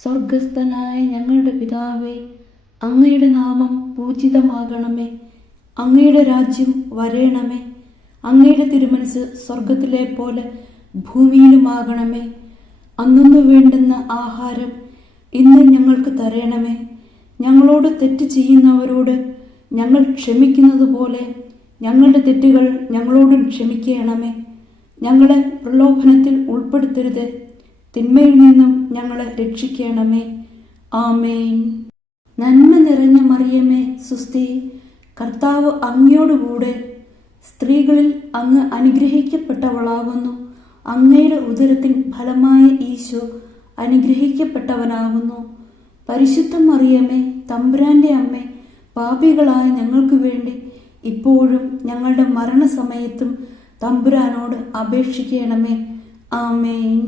സ്വർഗസ്ഥനായ ഞങ്ങളുടെ പിതാവേ, അങ്ങയുടെ നാമം പൂജിതമാകണമേ. അങ്ങയുടെ രാജ്യം വരേണമേ. അങ്ങയുടെ തിരുമനസ് സ്വർഗത്തിലെ പോലെ ഭൂമിയിലുമാകണമേ. അന്നു വേണ്ടുന്ന ആഹാരം ഇന്ന് ഞങ്ങൾക്ക് തരണമേ. ഞങ്ങളോട് തെറ്റ് ചെയ്യുന്നവരോട് ഞങ്ങൾ ക്ഷമിക്കുന്നത് പോലെ ഞങ്ങളുടെ തെറ്റുകൾ ഞങ്ങളോടും ക്ഷമിക്കണമേ. ഞങ്ങളെ പ്രലോഭനത്തിൽ ഉൾപ്പെടുത്തരുത്, തിന്മയിൽ നിന്നും ഞങ്ങളെ രക്ഷിക്കണമേ. ആമേൻ. നന്മ നിറഞ്ഞ മറിയമേ, സുസ്തി, കർത്താവ് അങ്ങയോടുകൂടെ സ്ത്രീകളിൽ അങ്ങ് അനുഗ്രഹിക്കപ്പെട്ടവളാകുന്നു. അങ്ങയുടെ ഉദരത്തിൻ ഫലമായ ഈശോ അനുഗ്രഹിക്കപ്പെട്ടവനാകുന്നു. പരിശുദ്ധ മറിയമേ, തമ്പുരാന്റെ അമ്മേ, പാപികളായ ഞങ്ങൾക്ക് വേണ്ടി ഇപ്പോഴും ഞങ്ങളുടെ മരണസമയത്തും തമ്പുരാനോട് അപേക്ഷിക്കണമേ. ആമേൻ.